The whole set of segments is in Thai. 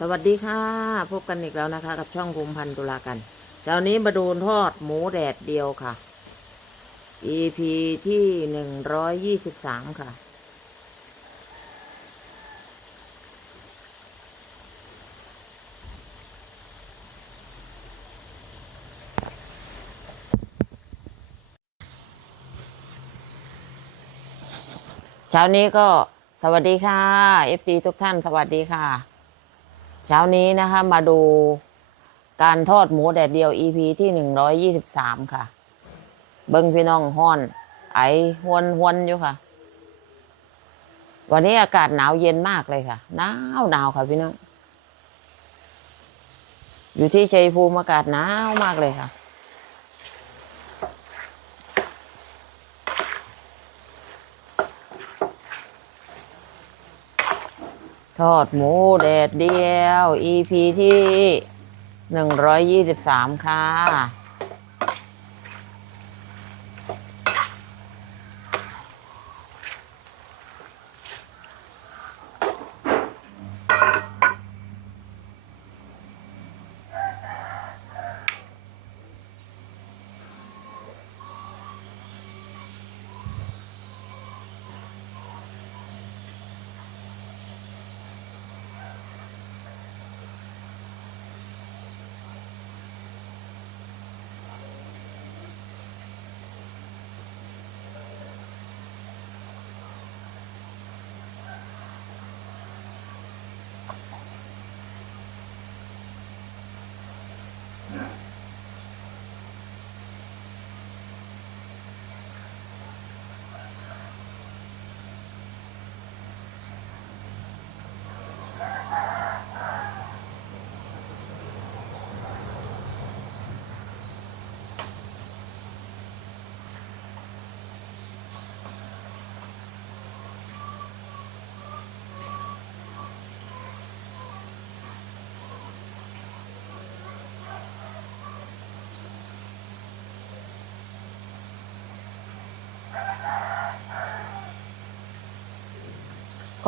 สวัสดีค่ะ พบกันอีกแล้วนะคะ กับช่องภูมิพันธ์ตุลากันเจ้านี้มาดูทอดหมูแดดเดียวค่ะ EP ที่หนึ่งร้อยยี่สิบสามค่ะ เช้านี้ก็สวัสดีค่ะ FC ทุกท่านสวัสดีค่ะ เช้านี้นะคะมาดูการทอดหมูแดดเดียว EP ที่หนึ่งร้อยยี่สิบสามค่ะ เบิ้งพี่น้องห้อน ไอหวนหวนอยู่ค่ะ วันนี้อากาศหนาวเย็นมากเลยค่ะหนาวหนาวค่ะพี่น้อง อยู่ที่ชัยภูมิอากาศหนาวมากเลยค่ะ ทอดหมูแดดเดียว EP ที่หนึ่ง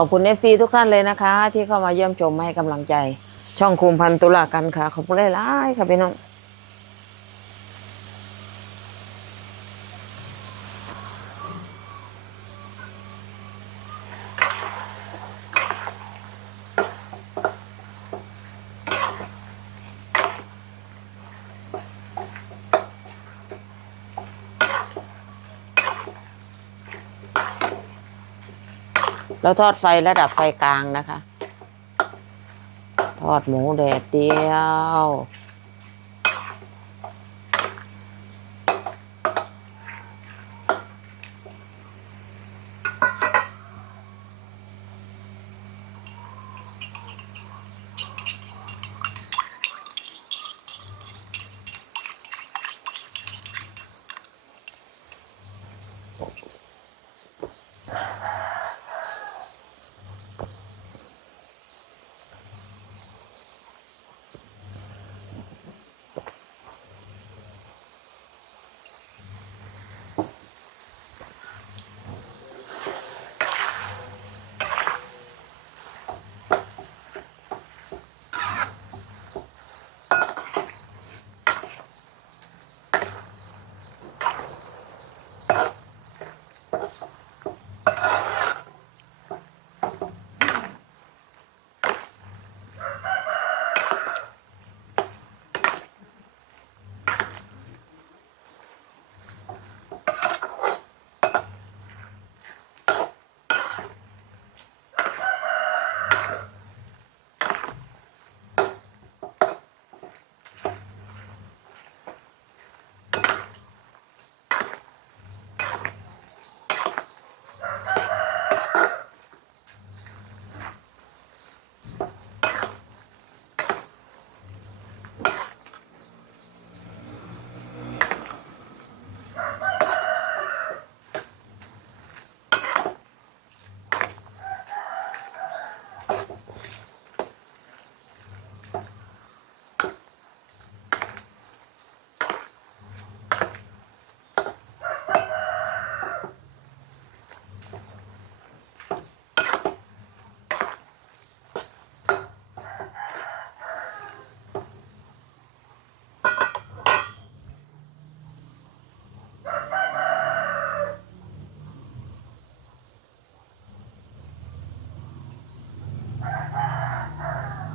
ขอบคุณเอฟซีทุกท่านเลยนะคะ ที่เข้ามาเยี่ยมชมให้กำลังใจ ช่องคุมพันตุลากันค่ะ ขอบคุณหลายๆค่ะพี่น้อง เราทอดไฟระดับไฟกลางนะคะ ทอดหมูแดดเดียว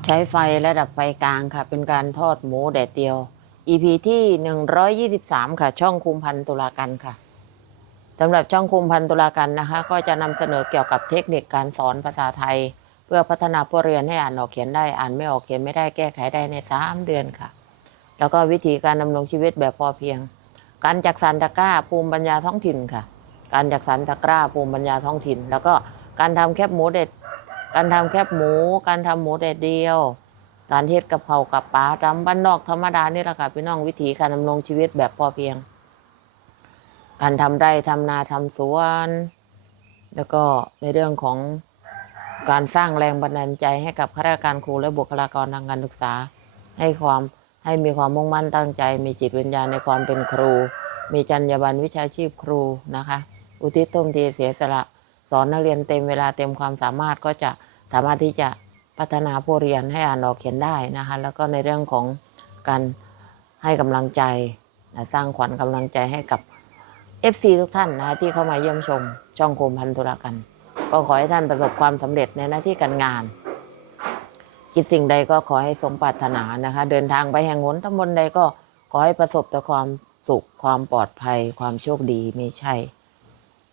ใช้ไฟระดับไฟกลางค่ะ เป็นการทอดหมูแดดเดียว EP ที่ 123 ค่ะ ช่องคุมพันตุลากันค่ะสำหรับช่องคุมพันตุลากันนะคะ ก็จะนำเสนอเกี่ยวกับเทคนิคการสอนภาษาไทย เพื่อพัฒนาผู้เรียนให้อ่านออกเขียนได้อ่านไม่ออกเขียนไม่ได้แก้ไขได้ใน 3 เดือนค่ะ แล้วก็วิธีการดำรงชีวิตแบบพอเพียง การจักสรรตะกร้าภูมิปัญญาท้องถิ่นค่ะ การจักสรรตะกร้าภูมิปัญญาท้องถิ่น แล้วก็การทำแคบหมูเด็ด การทำแคบหมู การทำหมูแดดเดียว การเทศกับเขากับปลาทำบ้านนอกธรรมดานี่แหละค่ะพี่น้องวิถีการดำรงชีวิตแบบพอเพียง การทำไร่ทำนาทำสวน แล้วก็ในเรื่องของการสร้างแรงบันดาลใจให้กับข้าราชการครูและบุคลากรทางการศึกษา ให้ความให้มีความมุ่งมั่นตั้งใจ มีจิตวิญญาณในความเป็นครู มีจรรยาบรรณวิชาชีพครูนะคะ อุทิศทุ่มเทเสียสละ อนนักเรียนเต็มเวลาเต็มความสามารถก็จะสามารถที่จะพัฒนาผู้เรียนให้อ่านออกเขียนได้นะคะแล้วก็ในเรื่องของการให้กำลังใจสร้างขวัญกำลังใจให้กับ FC ทุกท่านนะคะที่เข้ามาเยี่ยมชมช่องโคมพันธุรกัน ก็ขอให้ท่านประสบความสำเร็จในหน้าที่การงานคิดสิ่งใดก็ขอให้สมปรารถนานะคะ เดินทางไปแห่งหนตำบลใดก็ขอให้ประสบแต่ความสุขความปลอดภัย ความโชคดีไม่ใช่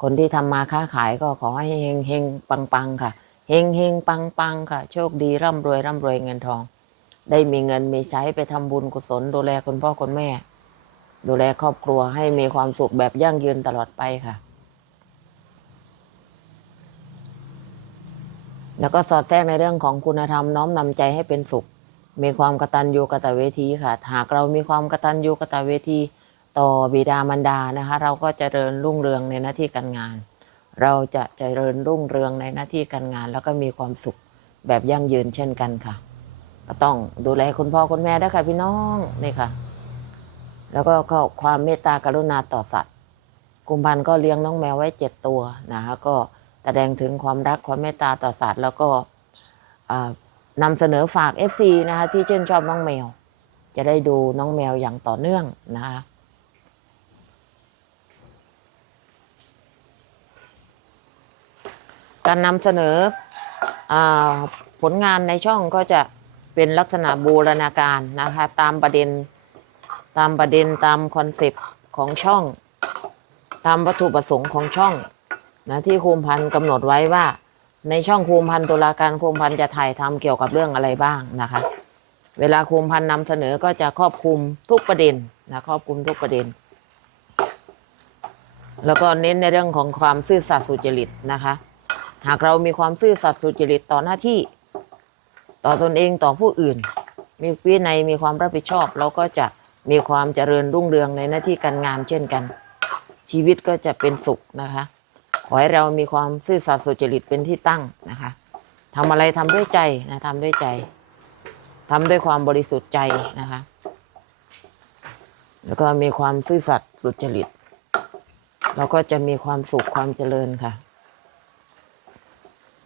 คนที่ทำมาค้าขายก็ขอให้เฮงเฮงปังปังค่ะเฮงเฮงปังปังค่ะ โชคดีร่ำรวยร่ำรวยเงินทอง ได้มีเงินมีใช้ไปทำบุญกุศล ดูแลคุณพ่อคุณแม่ ดูแลครอบครัวให้มีความสุขแบบยั่งยืนตลอดไปค่ะ แล้วก็สอดแทรกในเรื่องของคุณธรรมน้อมนำใจให้เป็นสุข มีความกตัญญูกตเวทีค่ะ หากเรามีความกตัญญูกตเวที ต่อบิดามารดานะคะ เราก็จเจริญรุ่งเรืองในหน้าที่การงาน เราจะจะเจริญรุ่งเรืองในหน้าที่การงาน แล้วก็มีความสุขแบบยั่งยืนเช่นกันค่ะ ก็ต้องดูแลคุณพ่อคุณแม่ด้วยค่ะพี่น้องนี่ค่ะ แล้วก็ความเมตตากรุณาต่อสัตว์กุมพันก็เลี้ยงน้องแมวไว้เจ็ดตัวนะคะก็แสดงถึงความรักความเมตตาต่อสัตว์ แล้วก็นำเสนอฝาก FC นะคะที่ชื่นชอบน้องแมว จะได้ดูน้องแมวอย่างต่อเนื่องนะคะ การนำเสนออผลงานในช่องก็จะเป็นลักษณะบูรณาการนะคะตามประเด็นตามประเด็นตามคอนเซปต์ของช่อง ตามวัตถุประสงค์ของช่องนะที่คูมพันธ์กำหนดไว้ว่า ในช่องคูมพันธ์ตุลาการคูมพันธ์จะถ่ายทำเกี่ยวกับเรื่องอะไรบ้างนะคะ เวลาคูมพันธ์นำเสนอก็จะครอบคลุมทุกประเด็นนะครอบคลุมทุกประเด็น แล้วก็เน้นในเรื่องของความซื่อสัตย์สุจริตนะคะ หากเรามีความซื่อสัตย์สุจริตต่อหน้าที่ ต่อตนเองต่อผู้อื่น มีวินัยมีความรับผิดชอบ เราก็จะมีความเจริญรุ่งเรืองในหน้าที่การงานเช่นกัน ชีวิตก็จะเป็นสุขนะคะขอให้เรามีความซื่อสัตย์สุจริตเป็นที่ตั้งนะคะทำอะไรทำด้วยใจนะทำด้วยใจทำด้วยความบริสุทธิ์ใจนะคะ แล้วก็มีความซื่อสัตย์สุจริต เราก็จะมีความสุขความเจริญค่ะ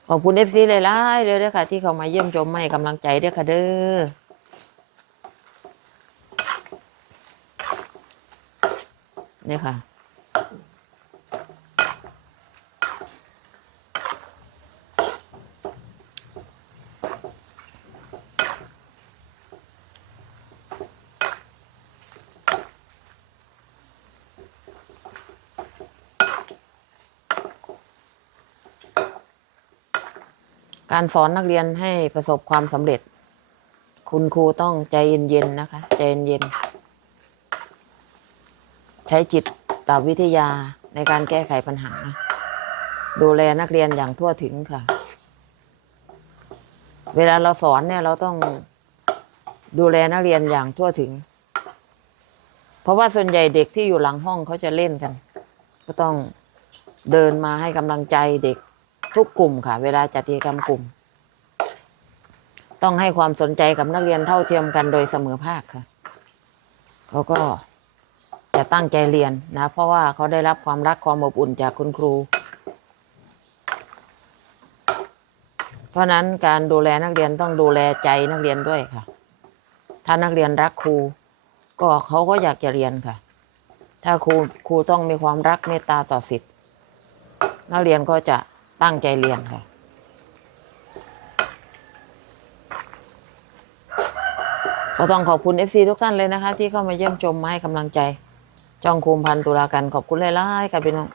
ขอบคุณเอฟซีหลายๆเลยด้อค่ะ ที่เขามาเยี่ยมชมให้กำลังใจเด้อค่ะเด้อเนี่ยค่ะ การสอนนักเรียนให้ประสบความสำเร็จ คุณครูต้องใจเย็นๆนะคะ ใจเย็นๆใช้จิตตวิทยาในการแก้ไขปัญหา ดูแลนักเรียนอย่างทั่วถึงค่ะ เวลาเราสอนเนี่ยเราต้องดูแลนักเรียนอย่างทั่วถึง เพราะว่าส่วนใหญ่เด็กที่อยู่หลังห้องเขาจะเล่นกัน ก็ต้องเดินมาให้กำลังใจเด็ก ทุกกลุ่มค่ะ เวลาจัดกิจกรรมกลุ่ม ต้องให้ความสนใจกับนักเรียนเท่าเทียมกันโดยเสมอภาคค่ะเขาก็จะตั้งใจเรียนนะ เพราะว่าเขาได้รับความรักความอบอุ่นจากคุณครู เพราะนั้นการดูแลนักเรียนต้องดูแลใจนักเรียนด้วยค่ะ ถ้านักเรียนรักครู ก็เขาก็อยากจะเรียนค่ะ ถ้าครูครูต้องมีความรักเมตตาต่อสิทธิ์นักเรียนก็จะ ตั้งใจเรียนค่ะ ก็ต้องขอบคุณ FC ทุกท่านเลยนะคะ ที่เข้ามาเยี่ยมชมมาให้กำลังใจจองคุมพันตุลากันขอบคุณหลายๆค่ะพี่น้อง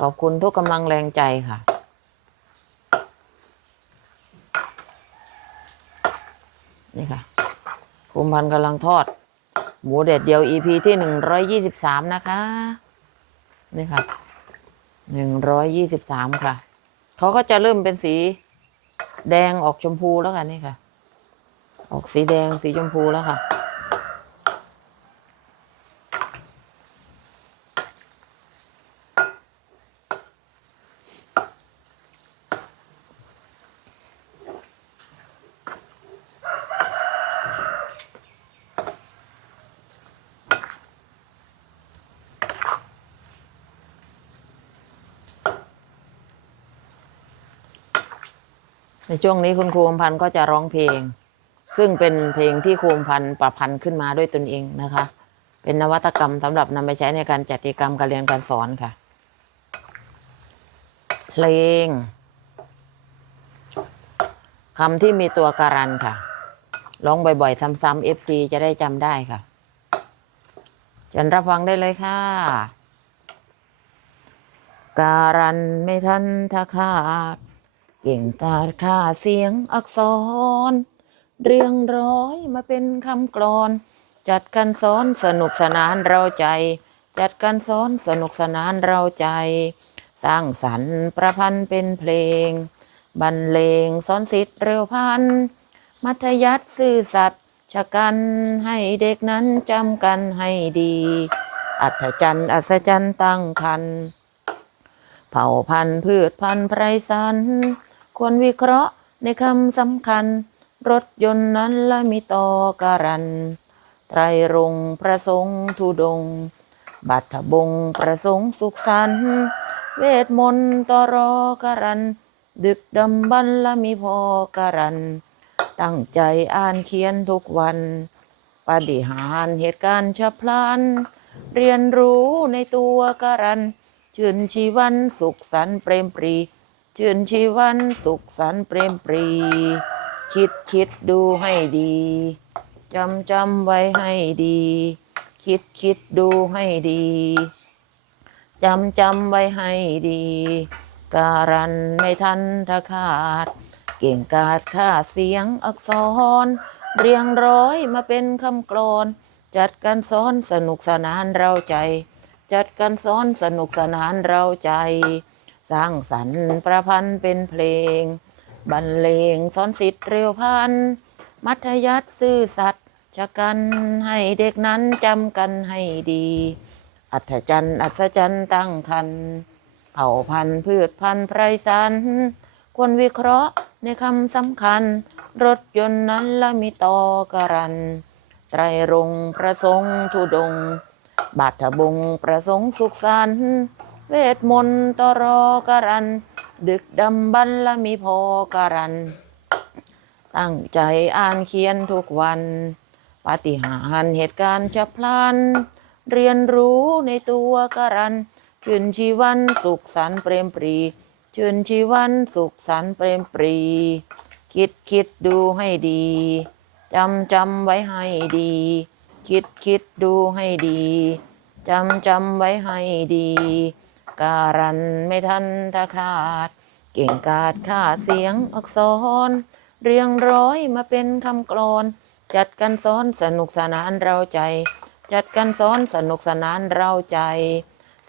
ขอบคุณทุกกำลังแรงใจค่ะนี่ค่ะคุมพันกำลังทอด หมูเด็ดเดียว EP ที่หนึ่งร้อยยี่สิบสามนะคะ นี่ค่ะ หนึ่งร้อยยี่สิบสามค่ะ เขาก็จะเริ่มเป็นสีแดงออกชมพูแล้วค่ะนี่ค่ะ ออกสีแดงสีชมพูแล้วค่ะ ในช่วงนี้คุณครูอมพันธ์ก็จะร้องเพลง ซึ่งเป็นเพลงที่ครูอมพันธ์ประพันธ์ขึ้นมาด้วยตนเองนะคะ เป็นนวัตกรรมสำหรับนำไปใช้ในการจัดกิจกรรมการเรียนการสอนค่ะ เพลงคำที่มีตัวการันค่ะร้องบ่อยๆ ซ้ำๆ FC จะได้จำได้ค่ะเชิญรับฟังได้เลยค่ะ การันไม่ทันทักขาด เก่งกาดค่าเสียงอักษร เรียงร้อยมาเป็นคำกลอน จัดกันสอนสนุกสนานเราใจ จัดกันสอนสนุกสนานเราใจ สร้างสรรค์ประพันธ์เป็นเพลง บรรเลงสอนสิทธิ์เร็วพัน มัธยัติซื่อสัตย์ชะกันให้เด็กนั้นจำกันให้ดี อัศจรรย์อัศจรรย์ตั้งคันเผ่าพันธุ์พืชพันธุ์ไพรสัน ควรวิเคราะห์ในคำสำคัญ รถยนต์นั้นละมีต่อการัน ไตรรงค์ประสงค์ทุดง บัตรบงประสงค์สุขสันต์เวทมนต์ตอรอการัน ดึกดำบรรละมีพอการัน ตั้งใจอ่านเขียนทุกวัน ปฏิหารเหตุการณ์ฉับพลัน เรียนรู้ในตัวการันชื่นชีวันสุขสันต์เปรมปรี ชื่นชีวันสุขสันเปรมปรี คิดคิดดูให้ดี จำจำไว้ให้ดี คิดคิดดูให้ดี จำจำไว้ให้ดี การันไม่ทันทขาด เก่งกาดค่าเสียงอักษร เรียงร้อยมาเป็นคำกลอน จัดการสอนสนุกสนานเราใจ จัดการสอนสนุกสนานเราใจ สร้างสรรค์ประพันธ์เป็นเพลง บรรเลงสอนสิทธิ์เร็วพัน มัธยัติซื่อสัตย์ชะกันให้เด็กนั้นจำกันให้ดี อัศจรรย์อัศจรรย์ตั้งคัน เผ่าพันธุ์พืชพันธุ์ไพรสันควรวิเคราะห์ในคำสำคัญ รถยนต์นั้นละมีต่อการัน ไตรรงประสงค์ทุดง บาทบงประสงค์สุขสันต์ เวทมนต์ตรอการัน ดึกดำบรรละมีพอการัน ตั้งใจอ่านเขียนทุกวัน ปาฏิหาริย์เหตุการณ์ฉับพลัน เรียนรู้ในตัวการันชื่นชีวันสุขสันเปรมปรีชื่นชีวันสุขสันเปรมปรี คิดคิดดูให้ดีจำจำไว้ให้ดี คิดคิดดูให้ดีจำจำไว้ให้ดี การันไม่ทันทะขาด เก่งกาดค่าเสียงอักษร เรียงร้อยมาเป็นคำกลอน จัดกันสอนสนุกสนานเราใจ จัดกันสอนสนุกสนานเราใจ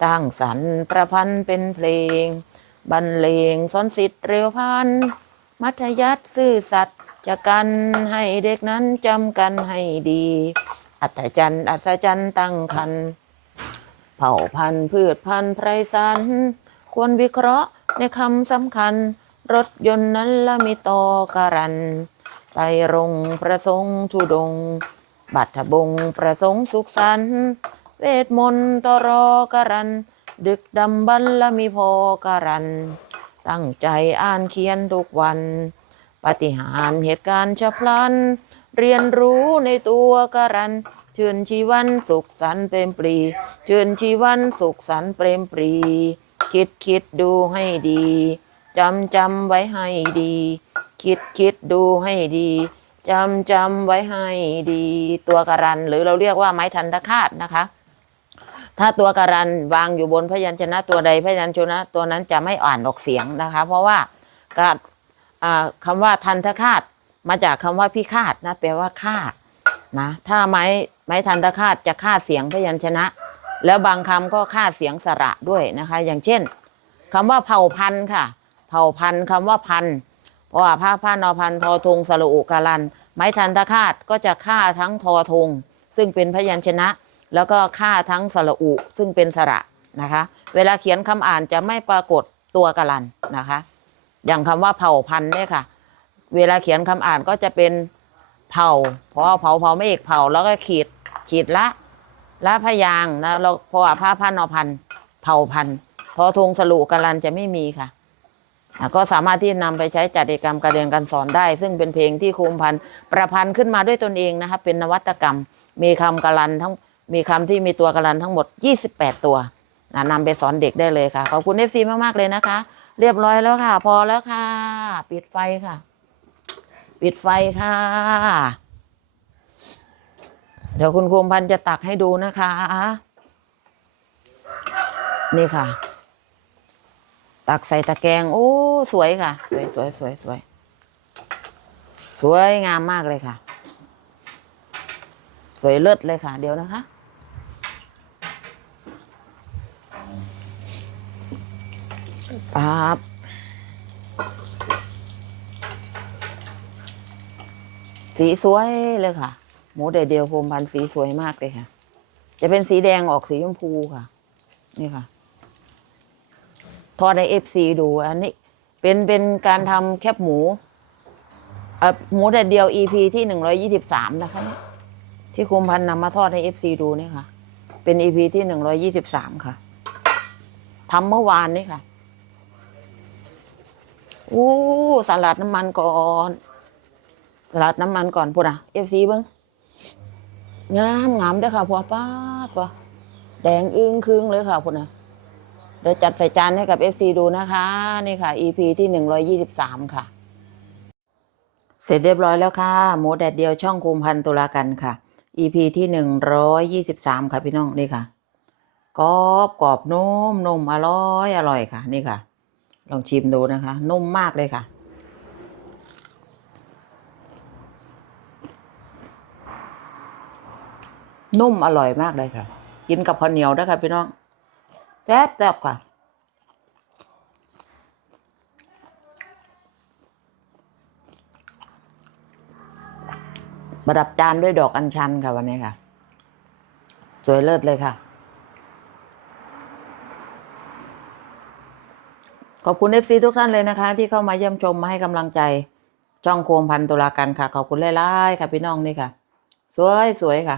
สร้างสรรค์ประพันธ์เป็นเพลง บรรเลงสอนสิทธิ์เร็วพัน มัธยัติซื่อสัตย์จะกันให้เด็กนั้นจำกันให้ดี อัศจรรย์อัศจรรย์ตั้งคัน เผ่าพันธุ์พืชพันธุ์ไพรสันควรวิเคราะห์ในคำสำคัญ รถยนต์นั้นละมีต่อการันไตรงประสงค์ทุดง บัตบงประสงค์สุขสันเวทมนต์ตรอการัน ดึกดำบรรละมีพอการัน ตั้งใจอ่านเขียนทุกวัน ปฏิหารเหตุการณ์ฉพลัน เรียนรู้ในตัวการัน ชื่นชีวันสุขสันต์เปรมปรีชื่นชีวันสุขสันต์เปรมปรี คิดคิดดูให้ดี จำจำไว้ให้ดี คิดคิดดูให้ดีจำจำไว้ให้ดี ตัวการันหรือเราเรียกว่าไม้ทันตคาตนะคะ ถ้าตัวการันวางอยู่บนพยัญชนะตัวใดพยัญชนะ ตัวนั้นจะไม่อ่านออกเสียงนะคะ เพราะว่าการอ่าคำว่าทันตคาตมาจากคำว่าพิฆาตนะแปลว่าฆ่า นะ ถ้าไม้ไม้ทันตคาตจะฆ่าเสียงพยัญชนะ แล้วบางคำก็ฆ่าเสียงสระด้วยนะคะ อย่างเช่นคำว่าเผ่าพันธุ์ค่ะ เผ่าพันธุ์คำว่าพันธุ์เพราะว่าผ้าผ้านอพันธุ์ทอทงสระอุการัน ไม้ทันตคาตก็จะฆ่าทั้งทอทง ซึ่งเป็นพยัญชนะ แล้วก็ฆ่าทั้งสระอุซึ่งเป็นสระนะคะ เวลาเขียนคำอ่านจะไม่ปรากฏตัวการันนะคะ อย่างคำว่าเผ่าพันธุ์เนี่ยค่ะ เวลาเขียนคำอ่านก็จะเป็น เผาพราะว่าเผาเผาไม่เอกเผาแล้วก็ขีดขีดละละพยางนะเราพราะว่าผ้าพันนอพันเผาพันทอทงสรุการันจะไม่มีค่ะ ก็สามารถที่นำไปใช้จัดกิจกรรมการเรียนการสอนได้ ซึ่งเป็นเพลงที่ครูพันประพันธ์ขึ้นมาด้วยตนเองนะคะเป็นนวัตกรรม มีคำการันทั้งมีคำที่มีตัวการันทั้งหมด 28 ตัวนะนำไปสอนเด็กได้เลยค่ะ ขอบคุณเอฟซีมาก ๆ เลยนะคะ เรียบร้อยแล้วค่ะ พอแล้วค่ะ ปิดไฟค่ะ ปิดไฟค่ะ เดี๋ยวคุณครูพันธ์จะตักให้ดูนะคะ นี่ค่ะ ตักใส่ตะแกรงโอ้ สวยค่ะ สวยสวยสวยสวยสวยงามมากเลยค่ะ สวยเลิศเลยค่ะ เดี๋ยวนะคะปั๊บ สีสวยเลยค่ะ หมูแดดเดียวโฟมพันสีสวยมากเลยค่ะ จะเป็นสีแดงออกสีชมพูค่ะ นี่ค่ะ ทอดในเอฟซีดู อันนี้เป็นเป็นการทำแคบหมูอ่อหมูแดดเดียว EP ที่หนึ่งร้อยี่สิบสามนะคะนี่ที่คุมพันนำมาทอดให้เอฟซีดูนี่ค่ะ เป็น EP ที่หนึ่งร้อยี่สิบสามค่ะทำเมื่อวานนี่ค่ะ อู้สลัดน้ำมันก่อน สลัดน้ำมันก่อนพูดอะเอฟซีเบิ้งงามงามเด้อค่ะพวป้าดพวแดงอึ้งครึงเลยค่ะพูดนะเดี๋ยวจัดใส่จานให้กับ FC ดูนะคะ นี่ค่ะ EP ที่หนึ่งร้อยี่สิบสามค่ะ เสร็จเรียบร้อยแล้วค่ะหมูแดดเดียวช่องคุมพันตุลากันค่ะ EP ที่หนึ่งร้อยยี่สิบสามค่ะพี่น้องนี่ค่ะกรอบกรอบนุ่มนุ่มอร่อยอร่อยค่ะ นี่ค่ะ ลองชิมดูนะคะ นุ่มมากเลยค่ะ นุ่มอร่อยมากเลยค่ะ กินกับข้าวเหนียวด้วยค่ะพี่น้องแซ่บแซ่บค่ะ ประดับจานด้วยดอกอัญชันค่ะวันนี้ค่ะ สวยเลิศเลยค่ะ ขอบคุณเอฟซีทุกท่านเลยนะคะ ที่เข้ามาเยี่ยมชมมาให้กำลังใจช่องโคมพันตุลากันค่ะ ขอบคุณหลายๆค่ะพี่น้องนี่ค่ะ สวยสวยค่ะ